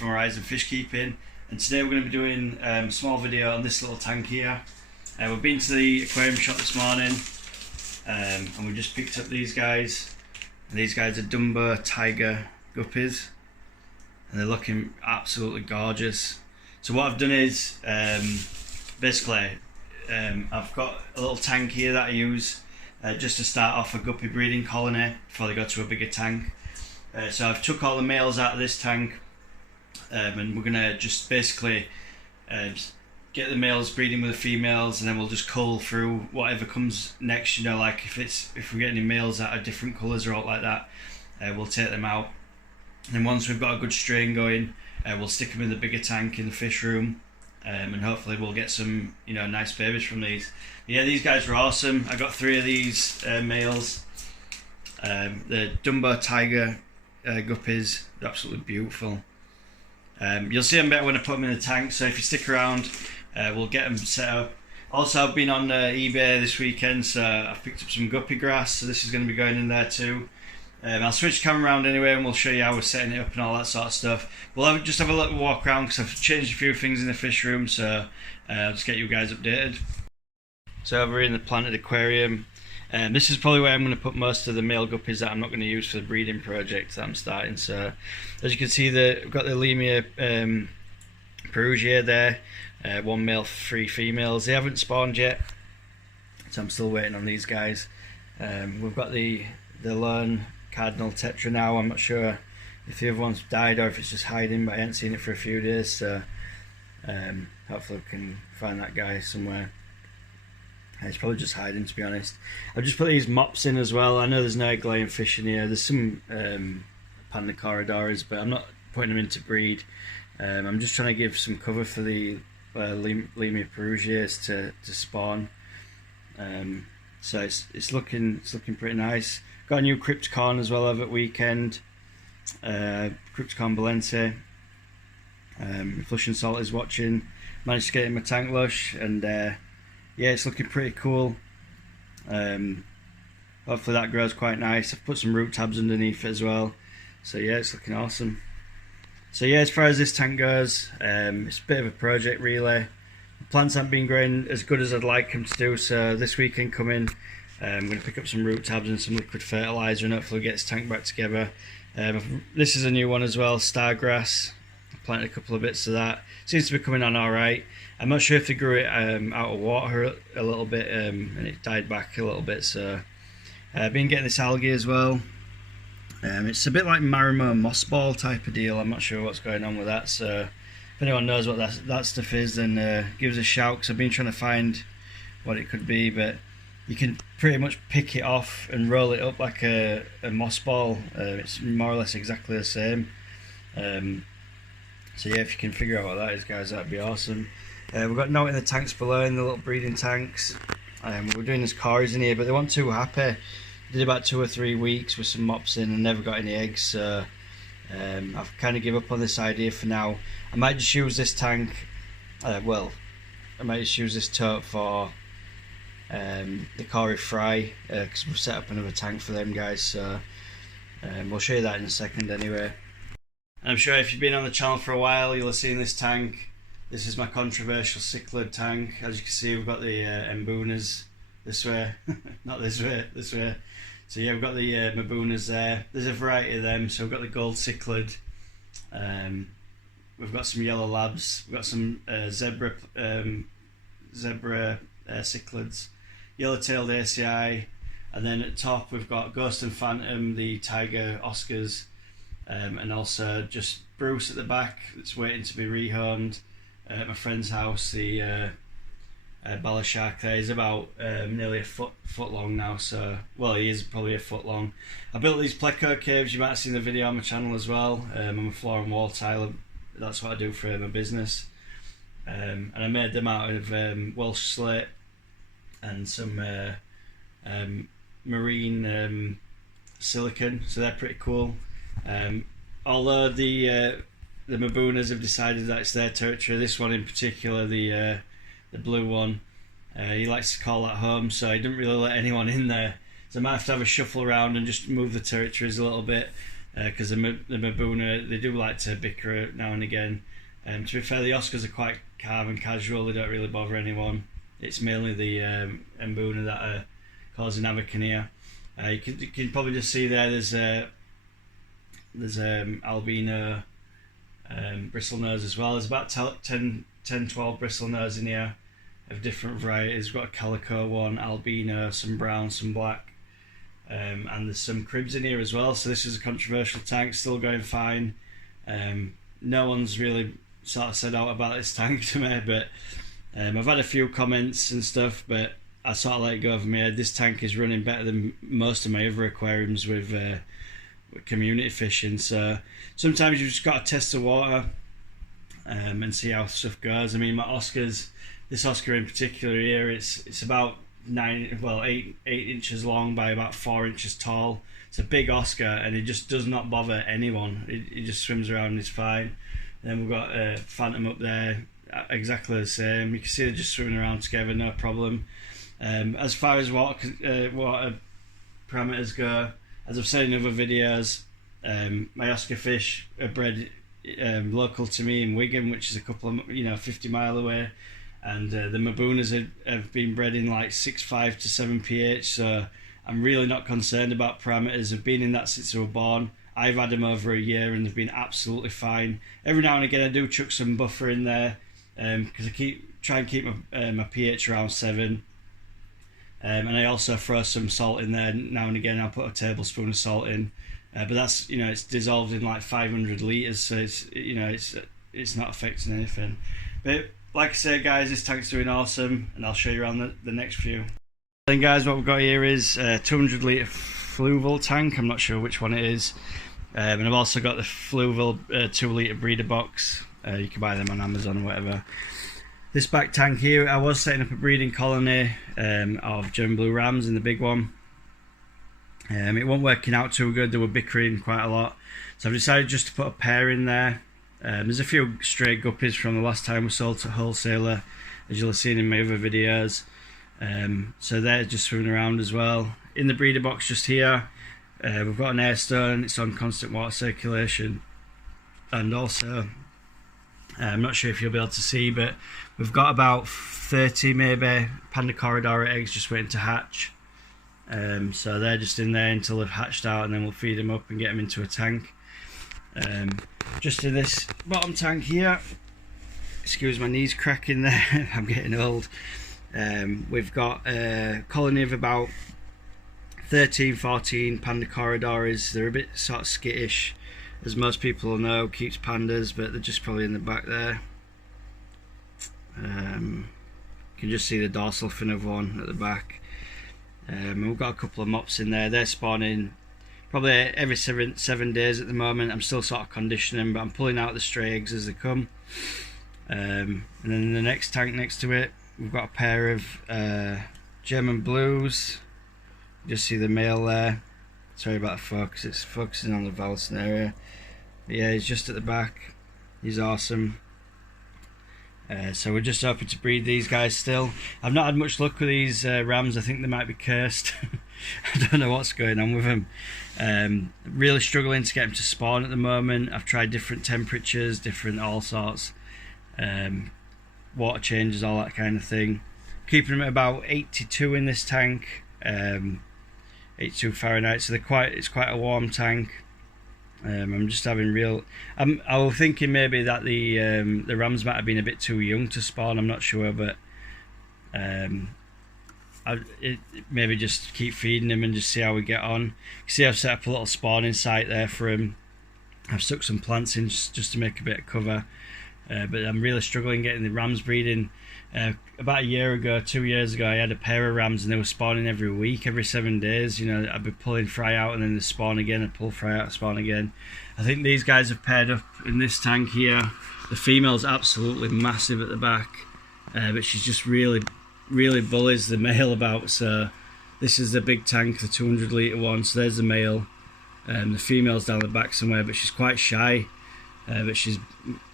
from Horizon Fish Keeping, and today we're going to be doing a small video on this little tank here. We've been to the aquarium shop this morning and we just picked up these guys. And these guys are Dumbo Tiger Guppies and they're looking absolutely gorgeous. So what I've done is basically I've got a little tank here that I use just to start off a guppy breeding colony before they go to a bigger tank. So I've took all the males out of this tank and we're gonna just basically get the males breeding with the females, and then we'll just cull through whatever comes next. You know, like if we get any males that are different colours or out like that, we'll take them out. And then once we've got a good strain going, we'll stick them in the bigger tank in the fish room, and hopefully we'll get some, you know, nice babies from these. Yeah, these guys are awesome. I got 3 of these males. The Dumbo Tiger Guppies, they're absolutely beautiful. You'll see them better when I put them in the tank, so if you stick around, we'll get them set up. Also, I've been on eBay this weekend, so I've picked up some guppy grass, so this is going to be going in there too. I'll switch the camera around anyway and we'll show you how we're setting it up and all that sort of stuff. We'll just have a little walk around because I've changed a few things in the fish room, so I'll just get you guys updated. So over in the planted aquarium, this is probably where I'm going to put most of the male guppies that I'm not going to use for the breeding project that I'm starting. So as you can see, we've got the Lemur Perugia there, 1 male, 3 females. They haven't spawned yet, so I'm still waiting on these guys. We've got the lone Cardinal Tetra now. I'm not sure if the other one's died or if it's just hiding, but I haven't seen it for a few days, so hopefully we can find that guy somewhere. It's probably just hiding, to be honest. I've just put these mops in as well. I know there's no egg-laying fish in here. There's some Panda Corridors, but I'm not putting them in to breed. I'm just trying to give some cover for the Lemur Perugias to spawn. So it's looking pretty nice. Got a new Cryptocorn as well over at weekend. Cryptocorn Valente. Flush and Salt is watching. Managed to get in my tank lush, and yeah, it's looking pretty cool. Hopefully that grows quite nice. I've put some root tabs underneath it as well. So yeah, it's looking awesome. So yeah, as far as this tank goes, it's a bit of a project really. The plants haven't been growing as good as I'd like them to do, so this weekend coming, I'm going to pick up some root tabs and some liquid fertiliser and hopefully get this tank back together. This is a new one as well, Stargrass. I planted a couple of bits of that. Seems to be coming on alright. I'm not sure if they grew it out of water a little bit and it died back a little bit, so I've been getting this algae as well. It's a bit like Marimo mossball type of deal. I'm not sure what's going on with that, so if anyone knows what that stuff is, then give us a shout, because I've been trying to find what it could be, but you can pretty much pick it off and roll it up like a mossball. It's more or less exactly the same. So yeah, if you can figure out what that is, guys, that'd be awesome. We've got note in the tanks below, in the little breeding tanks. We're doing this cories in here, but they weren't too happy. Did about 2 or 3 weeks with some mops in and never got any eggs, so I've kind of given up on this idea for now. I might just use this tank, I might just use this tote for the cory fry, because we've set up another tank for them guys, so we'll show you that in a second anyway. And I'm sure if you've been on the channel for a while, you'll have seen this tank. This is my controversial Cichlid tank. As you can see, we've got the Mboonas this way, not this way, this way. So yeah, we've got the Mboonas there. There's a variety of them. So we've got the gold Cichlid. We've got some yellow labs. We've got some zebra cichlids, yellow-tailed ACI, and then at the top we've got Ghost and Phantom, the Tiger Oscars, and also just Bruce at the back that's waiting to be rehomed at my friend's house. The Bala Shark there is about nearly a foot long now, so well, he is probably a foot long. I built these pleco caves. You might have seen the video on my channel as well. I'm a floor and wall tiler. That's what I do for my business, and I made them out of Welsh slate and some marine silicon, so they're pretty cool. Although the Mboonas have decided that it's their territory, this one in particular, the blue one, he likes to call that home, so he didn't really let anyone in there. So I might have to have a shuffle around and just move the territories a little bit. because the Mabuna, they do like to bicker now and again. To be fair, the Oscars are quite calm and casual, they don't really bother anyone. It's mainly the Mbuna that are causing havoc in here. You can probably just see there, there's albino bristlenose as well. There's about 10-12 bristlenose in here of different varieties. We've got a calico one, albino, some brown, some black, and there's some cribs in here as well. So this is a controversial tank, still going fine. No one's really sort of said out about this tank to me, but I've had a few comments and stuff, but I sort of let it go over my head. This tank is running better than most of my other aquariums with community fishing. So sometimes you've just got to test the water and see how stuff goes. I mean, my Oscars, this Oscar in particular here, it's about 8 inches long by about 4 inches tall. It's a big Oscar, and it just does not bother anyone. It just swims around and it's fine. And then we've got a Phantom up there, exactly the same. You can see they're just swimming around together, no problem. As far as water parameters go, as I've said in other videos, my Oscar fish are bred local to me in Wigan, which is a couple of 50 mile away, and the Mabunas have been bred in like 6.5 to 7 pH. So I'm really not concerned about parameters. I've been in that since they were born. I've had them over a year and they've been absolutely fine. Every now and again I do chuck some buffer in there because I try and keep my pH around 7. And I also throw some salt in there now and again. I'll put a tablespoon of salt in, but that's it's dissolved in like 500 litres, so it's not affecting anything. But like I say, guys, this tank's doing awesome, and I'll show you around the next few. Then, guys, what we've got here is a 200 litre fluval tank. I'm not sure which one it is, and I've also got the fluval 2 litre breeder box. You can buy them on Amazon or whatever. This back tank here, I was setting up a breeding colony of German blue rams in the big one. It wasn't working out too good. They were bickering quite a lot, so I've decided just to put a pair in there. There's a few stray guppies from the last time we sold to wholesaler, as you'll have seen in my other videos. So they're just swimming around as well. In the breeder box just here, we've got an air stone. It's on constant water circulation, and also I'm not sure if you'll be able to see, but we've got about 30 maybe Panda Corridor eggs just waiting to hatch. So they're just in there until they've hatched out, and then we'll feed them up and get them into a tank. Just in this bottom tank here, excuse my knees cracking there, I'm getting old. We've got a colony of about 13-14 Panda Corridors. They're a bit sort of skittish, as most people will know, keeps pandas, but they're just probably in the back there. You can just see the dorsal fin of one at the back. We've got a couple of mops in there. They're spawning probably every 7 days at the moment. I'm still sort of conditioning, but I'm pulling out the stray eggs as they come. And then in the next tank next to it, we've got a pair of German blues. You just see the male there. Sorry about the focus, it's focusing on the Valson area. But yeah, he's just at the back. He's awesome. So we're just hoping to breed these guys still. I've not had much luck with these rams. I think they might be cursed. I don't know what's going on with them. Really struggling to get them to spawn at the moment. I've tried different temperatures, different all sorts, water changes, all that kind of thing. Keeping them at about 82 in this tank, 82 Fahrenheit. So it's quite a warm tank. I'm just having I was thinking maybe that the rams might have been a bit too young to spawn. I'm not sure, but maybe just keep feeding them and just see how we get on. You see, I've set up a little spawning site there for him. I've stuck some plants in just to make a bit of cover, but I'm really struggling getting the rams breeding. About a year ago, 2 years ago, I had a pair of rams and they were spawning every week, every 7 days. I'd be pulling fry out and then they spawn again, I'd pull fry out, spawn again. I think these guys have paired up in this tank here. The female's absolutely massive at the back, but she's just really bullies the male about. So this is the big tank, the 200 litre one. So there's the male. The female's down the back somewhere, but she's quite shy, but she's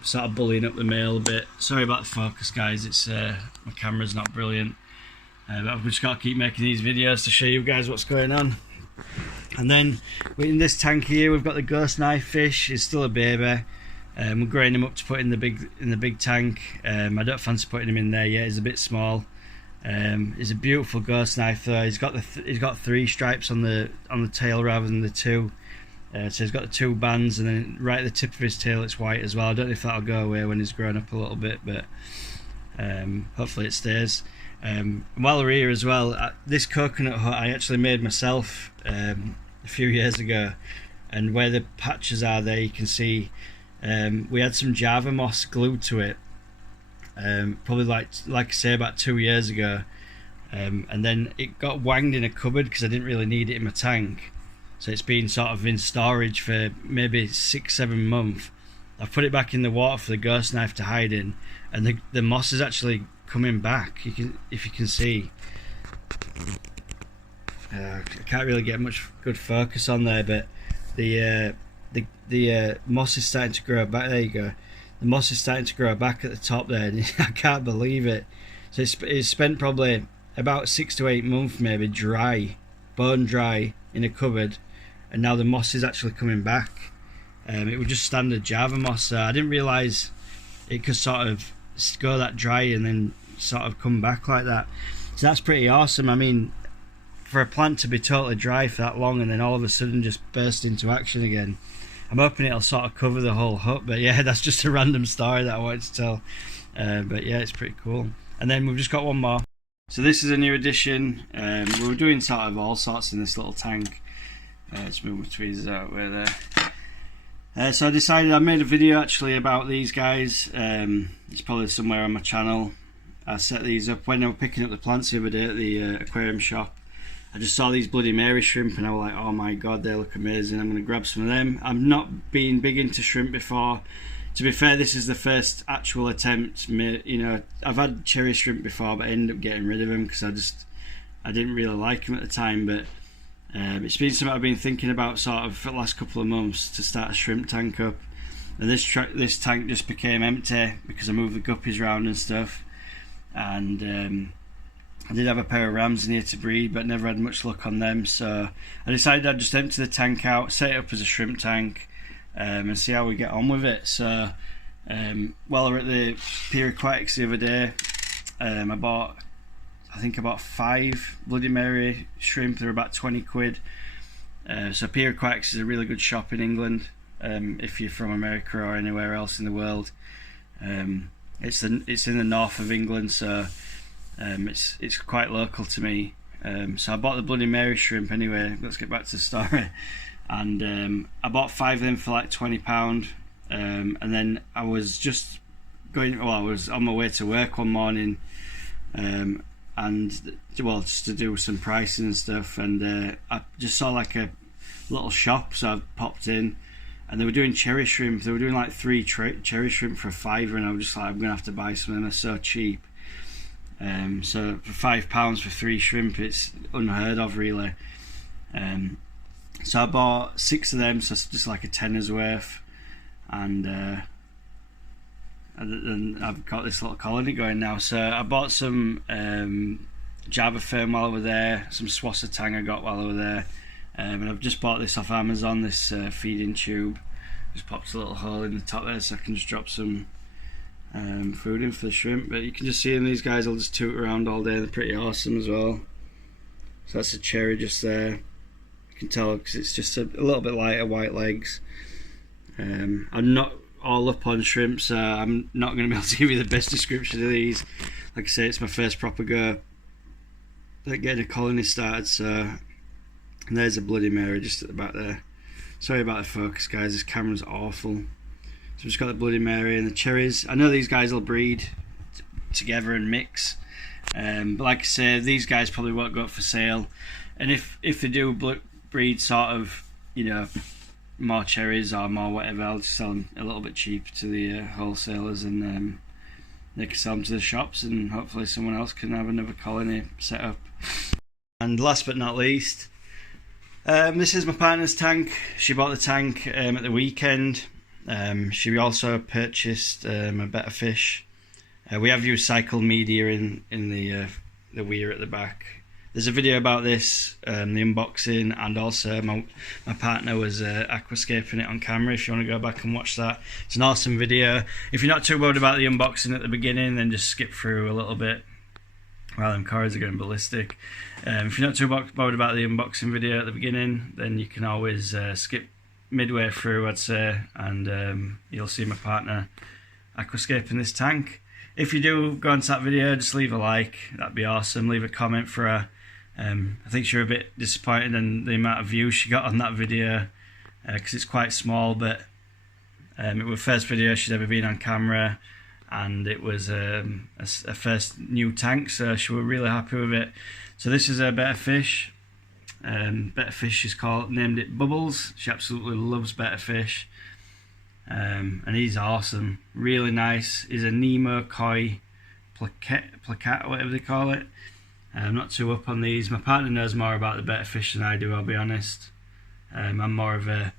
sort of bullying up the male a bit. Sorry about the focus, guys, it's my camera's not brilliant, but I've just got to keep making these videos to show you guys what's going on. And then in this tank here, we've got the ghost knife fish. He's still a baby. We're growing him up to put in the big tank. I don't fancy putting him in there yet. He's a bit small. He's a beautiful ghost knife though. He's got 3 stripes on the tail rather than the 2. So he's got the 2 bands, and then right at the tip of his tail it's white as well. I don't know if that'll go away when he's grown up a little bit, but hopefully it stays. While we're here as well, this coconut hut I actually made myself a few years ago, and where the patches are there you can see we had some Java moss glued to it, probably like I say about 2 years ago, and then it got wanged in a cupboard because I didn't really need it in my tank, so it's been sort of in storage for maybe 6-7 months. I've put it back in the water for the ghost knife to hide in, and the moss is actually coming back. If you can see, I can't really get much good focus on there, but the moss is starting to grow back. There you go. The moss is starting to grow back at the top there. I can't believe it. So it's spent probably about 6 to 8 months maybe dry, bone dry in a cupboard, and now the moss is actually coming back. It was just standard Java moss, so I didn't realise it could sort of go that dry and then sort of come back like that. So that's pretty awesome. I mean, for a plant to be totally dry for that long and then all of a sudden just burst into action again, I'm hoping it'll sort of cover the whole hut. But yeah, that's just a random story that I wanted to tell. But yeah, it's pretty cool. And then we've just got one more. So this is a new addition. We were doing sort of all sorts in this little tank. Let's move my tweezers out of the way there. So I decided, I made a video actually about these guys. It's probably somewhere on my channel. I set these up when I was picking up the plants the other day at the aquarium shop. I just saw these Bloody Mary shrimp and I was like, oh my god, they look amazing. I'm going to grab some of them. I've not been big into shrimp before. To be fair, this is the first actual attempt. You know, I've had cherry shrimp before, but I ended up getting rid of them because I didn't really like them at the time. But it's been something I've been thinking about sort of for the last couple of months, to start a shrimp tank up. And this tank just became empty because I moved the guppies around and stuff. And I did have a pair of rams in here to breed, but never had much luck on them. So I decided I'd just empty the tank out, set it up as a shrimp tank, and see how we get on with it. So while we were at the Pier Aquatics the other day, I think I bought 5 Bloody Mary shrimp. They're about 20 quid. So Pier Aquatics is a really good shop in England, if you're from America or anywhere else in the world. It's in the north of England, so it's quite local to me. So I bought the Bloody Mary shrimp anyway. Let's get back to the story. And I bought 5 of them for like £20. And then I was just I was on my way to work one morning, and just to do some pricing and stuff, and I just saw like a little shop, so I popped in, and they were doing cherry shrimp. They were doing like 3 cherry shrimp for £5, and I was just like, I'm gonna have to buy some of them. They're so cheap. So for £5 for 3 shrimp, it's unheard of really. So I bought 6 of them, so it's just like a tenner's worth, and I've got this little colony going now. So I bought some Java fern while I was there, some Swasser tang I got while I was there, and I've just bought this off Amazon, this feeding tube. Just popped a little hole in the top there so I can just drop some food in for the shrimp. But you can just see them, these guys will just toot around all day. They're pretty awesome as well. So that's a cherry just there. You can tell because it's just a little bit lighter, white legs. I'm not all up on shrimp, so I'm not going to be able to give you the best description of these. Like I say, it's my first proper go at getting a colony started. So, and there's a Bloody Mary just at the back there. Sorry about the focus, guys, this camera's awful. So we've just got the Bloody Mary and the cherries. I know these guys will breed together and mix, but like I say, these guys probably won't go up for sale. And if they do breed sort of, you know, more cherries or more whatever, I'll just sell them a little bit cheaper to the wholesalers, and they can sell them to the shops, and hopefully someone else can have another colony set up. And last but not least, this is my partner's tank. She bought the tank at the weekend. She also purchased a better fish. We have used cycle media in the weir at the back. there's a video about this, the unboxing, and also my partner was aquascaping it on camera. If you want to go back and watch that, it's an awesome video. If you're not too worried about the unboxing at the beginning, then just skip through a little bit. Well, them cards are going ballistic. If you're not too bothered about the unboxing video at the beginning, then you can always skip midway through, I'd say, and you'll see my partner aquascaping this tank. If you do go onto that video, just leave a like, that'd be awesome. Leave a comment for her. I think she was a bit disappointed in the amount of views she got on that video, because it's quite small, but it was the first video she'd ever been on camera, and it was a first new tank, so she was really happy with it. So this is a Better Fish. Better Fish, she's named it Bubbles. She absolutely loves Better Fish, and he's awesome, really nice. He's a Nemo Koi placat, whatever they call it. I'm not too up on these. My partner knows more about the Better Fish than I do, I'll be honest. I'm more of a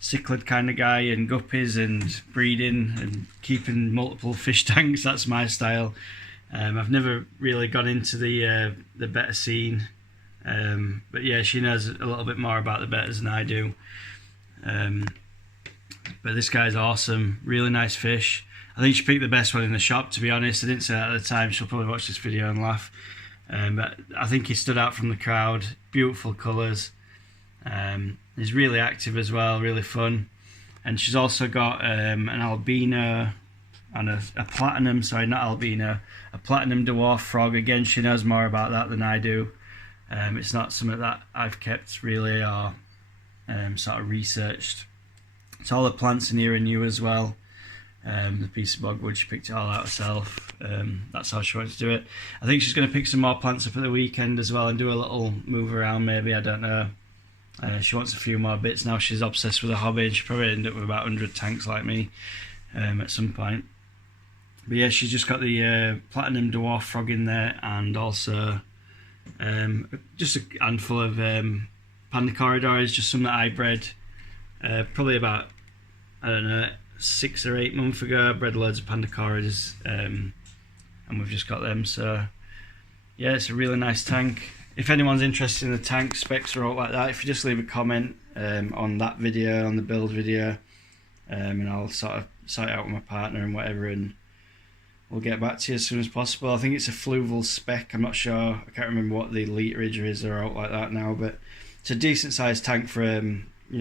cichlid kind of guy, and guppies and breeding and keeping multiple fish tanks. That's my style. I've never really got into the better scene, but yeah, she knows a little bit more about the betters than I do. But this guy's awesome, really nice fish. I think she picked the best one in the shop, to be honest. I didn't say that at the time. She'll probably watch this video and laugh, but I think he stood out from the crowd. Beautiful colours. He's really active as well, really fun. And she's also got an albino and a platinum, sorry, not albino, a platinum dwarf frog. Again, she knows more about that than I do. It's not something that I've kept really or sort of researched. So all the plants in here are new as well. The piece of bogwood, she picked it all out herself. That's how she wants to do it. I think she's going to pick some more plants up at the weekend as well and do a little move around maybe, I don't know. She wants a few more bits now. She's obsessed with a hobby, and she'll probably end up with about 100 tanks like me at some point. But yeah, she's just got the platinum dwarf frog in there, and also just a handful of panda corridors, just some that I bred probably about, I don't know, 6 or 8 months ago. I bred loads of panda corridors, and we've just got them. So yeah, it's a really nice tank. If anyone's interested in the tank specs or all like that, if you just leave a comment on that video, on the build video, and I'll sort it out with my partner and whatever, and we'll get back to you as soon as possible. I think it's a fluval spec. I'm not sure. I can't remember what the literage is or out like that now, but it's a decent sized tank for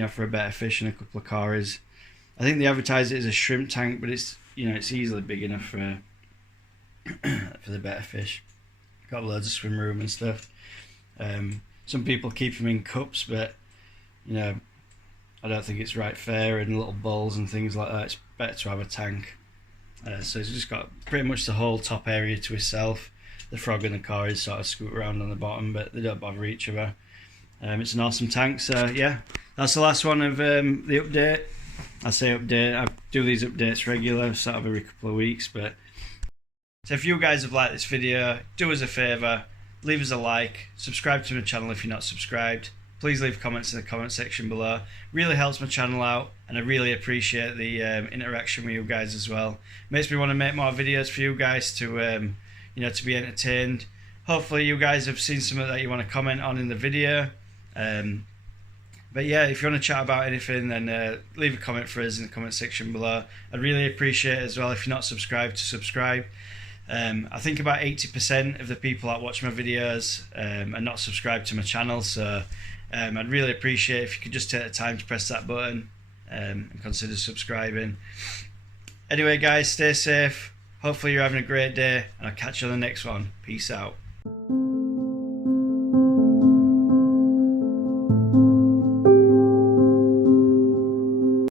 for a Better Fish and a couple of cories. I think they advertise it as a shrimp tank, but it's it's easily big enough for for the Better Fish. Got loads of swim room and stuff. Some people keep them in cups, but I don't think it's right fair, and little bowls and things like that. It's better to have a tank. So he's just got pretty much the whole top area to himself. The frog and the cories sort of scoot around on the bottom, but they don't bother each other. It's an awesome tank. So yeah, that's the last one of the update. I say update, I do these updates regular, sort of every couple of weeks. But so if you guys have liked this video, do us a favour, leave us a like, subscribe to my channel if you're not subscribed. Please leave comments in the comment section below. Really helps my channel out, and I really appreciate the interaction with you guys as well. Makes me want to make more videos for you guys to to be entertained. Hopefully you guys have seen something that you want to comment on in the video. But yeah, if you want to chat about anything, then leave a comment for us in the comment section below. I'd really appreciate it as well if you're not subscribed to subscribe. I think about 80% of the people that watch my videos are not subscribed to my channel, so I'd really appreciate if you could just take the time to press that button and consider subscribing. Anyway guys, stay safe, hopefully you're having a great day, and I'll catch you on the next one. Peace out.